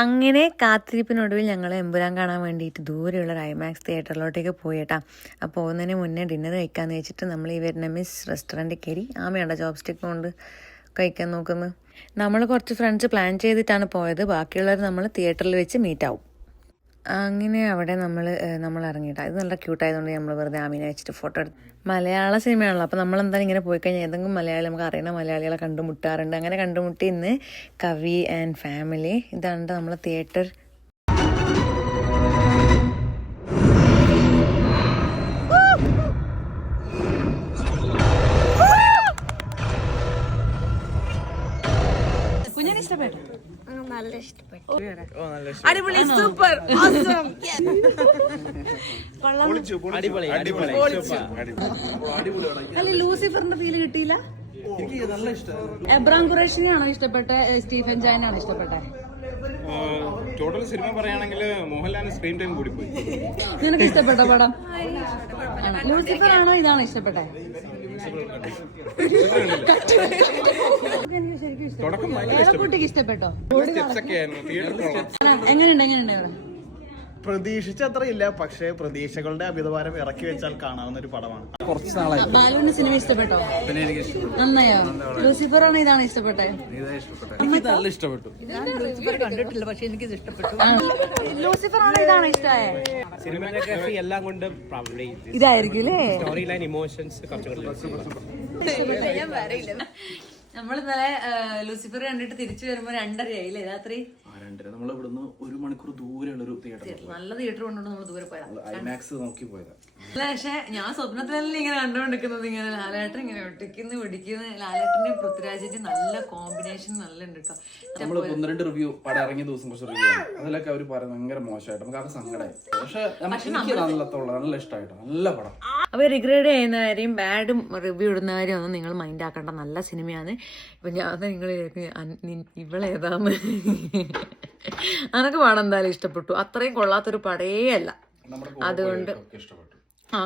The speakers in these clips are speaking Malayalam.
അങ്ങനെ കാത്തിരിപ്പിനൊടുവിൽ ഞങ്ങൾ എമ്പുരാൻ കാണാൻ വേണ്ടിയിട്ട് ദൂരെയുള്ള ഒരു ഐമാക്സ് തിയേറ്ററിലോട്ടേക്ക് പോയിട്ടാ. അപ്പോൾ പോകുന്നതിന് മുന്നേ ഡിന്നർ കഴിക്കാമെന്ന് വെച്ചിട്ട് നമ്മൾ ഈ വിയറ്റ്നാമീസ് റെസ്റ്റോറൻറ്റിൽ കയറി. ആമയുടെ ജോബ് സ്റ്റിക്ക് കൊണ്ട് കഴിക്കാൻ നോക്കുന്നത്. നമ്മൾ കുറച്ച് ഫ്രണ്ട്സ് പ്ലാൻ ചെയ്തിട്ടാണ് പോയത്. ബാക്കിയുള്ളവർ നമ്മൾ തിയേറ്ററിൽ വെച്ച് മീറ്റ് ആവും. അങ്ങനെ അവിടെ നമ്മൾ ഇറങ്ങിയിട്ടാണ്. ഇത് നല്ല ക്യൂട്ടായതുകൊണ്ട് നമ്മൾ വെറുതെ ആമീനെ വെച്ചിട്ട് ഫോട്ടോ എടുത്തു. മലയാള സിനിമയാണല്ലോ, അപ്പോൾ നമ്മളെന്തായാലും ഇങ്ങനെ പോയി കഴിഞ്ഞാൽ ഏതെങ്കിലും മലയാളി നമുക്ക് അറിയുന്ന മലയാളികളെ കണ്ടുമുട്ടാറുണ്ട്. അങ്ങനെ കണ്ടുമുട്ടി ഇന്ന് കവി ആൻഡ് ഫാമിലി. ഇതാണ് നമ്മളെ തിയേറ്റർ. കുഞ്ഞിനെ ഇഷ്ടപ്പെട്ടു? നല്ല ഇഷ്ടപ്പെട്ടു. അടിപൊളി, സൂപ്പർ, അല്ല ലൂസിഫറിന്റെ ഫീല് കിട്ടിയില്ല? എബ്രാം ഖുറേഷിനെയാണോ ഇഷ്ടപ്പെട്ട, സ്റ്റീഫൻ ജാനാണോ ഇഷ്ടപ്പെട്ടെ? ടോട്ടൽ സിനിമ പറയുകയാണെങ്കിൽ മോഹൻലാലിന് സ്ക്രീൻ ടൈം കൂടി പോയി. നിനക്ക് ഇഷ്ടപ്പെട്ട പടം ലൂസിഫർ ആണോ ഇതാണോ ഇഷ്ടപ്പെട്ടെ? കുട്ടിക്ക് ഇഷ്ടപ്പെട്ടോ? എങ്ങനെയുണ്ട് ഇവിടെ? പ്രതീക്ഷിച്ച അത്രയില്ല, പക്ഷേ പ്രതീക്ഷകളുടെ അമിതഭാരം ഇറക്കി വെച്ചാൽ കാണാവുന്ന ഒരു പടമാണ്. കുറച്ച് നാളായി. ബാലുവിന്റെ സിനിമ ഇഷ്ടപ്പെട്ടോ? നന്നായോ? ലൂസിഫർ ആണോ ഇതാണ് ഇഷ്ടപ്പെട്ടെ? നല്ല ഇഷ്ടപ്പെട്ടു. കണ്ടിട്ടില്ല, പക്ഷെ എനിക്ക് ഇഷ്ടപ്പെട്ടു. ലൂസിഫർ ആണോ ഇതാണോ ഇഷ്ടമായേ? സിനിമാറ്റോഗ്രാഫി എല്ലാം കൊണ്ടും ഇതായിരിക്കും അല്ലേ? സ്റ്റോറി ലൈൻ, ഇമോഷൻസ് നമ്മളിന്നലെ ലൂസിഫർ കണ്ടിട്ട് തിരിച്ചു വരുമ്പോ 2:30 ആയില്ലേ രാത്രി? നമ്മൾ ഇവിടുന്ന് 1 മണിക്കൂർ ദൂരെയുള്ള ഒരു തിയേറ്റർ, നല്ല തിയേറ്റർ കൊണ്ടുകൊണ്ട് നമ്മൾ ദൂരെ പോയതാ. ഐമാക്സ് നോക്കി പോയതാ. പക്ഷെ ഞാൻ സ്വപ്നത്തിലല്ലേ ഇങ്ങനെ കണ്ടുകൊണ്ടിരിക്കുന്നത്, ഇങ്ങനെ ലാലേട്ടൻ ഇങ്ങനെ ഒട്ടിക്കുന്നു പിടിക്കുന്നു. ലാലേട്ടന്റെയും പൃഥ്വിരാജിന്റെയും നല്ല കോമ്പിനേഷൻ നല്ല ഉണ്ട് കേട്ടോ. നമ്മൾ 1-2 റിവ്യൂ പടം ഇറങ്ങിയ ദിവസം കുറച്ച് റിവ്യൂ അതിലൊക്കെ അവർ പറയുന്നത് ഭയങ്കര മോശമായിട്ട്, നമുക്ക് അത് സങ്കടമായി. പക്ഷെ എനിക്ക് നല്ല ഇഷ്ടമായിട്ടോ, നല്ല പടം. അവർ റിഗ്രേഡ് ചെയ്യുന്നവരെയും ബാഡും റിവ്യൂ ഇടുന്നവരെയും ഒന്നും നിങ്ങൾ മൈൻഡ് ആക്കേണ്ട, നല്ല സിനിമയാണ്. ഇപ്പം ഞാൻ നിങ്ങൾ ഇവളേതാന്ന് അനക്ക് പടം എന്തായാലും ഇഷ്ടപ്പെട്ടു. അത്രയും കൊള്ളാത്തൊരു പടേ അല്ല. അതുകൊണ്ട്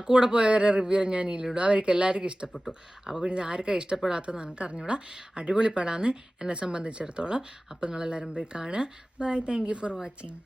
കൂടെ പോയവരെ റിവ്യൂ ഞാൻ ഇതിലിടും. അവർക്ക് എല്ലാവർക്കും ഇഷ്ടപ്പെട്ടു. അപ്പോൾ പിന്നെ ആർക്കാണ് ഇഷ്ടപ്പെടാത്തതെന്ന് എനിക്ക് അറിഞ്ഞൂടാ. അടിപൊളി പടാന്ന് എന്നെ സംബന്ധിച്ചിടത്തോളം. അപ്പോൾ നിങ്ങളെല്ലാവരും പോയി കാണുക. Bye, thank you for watching.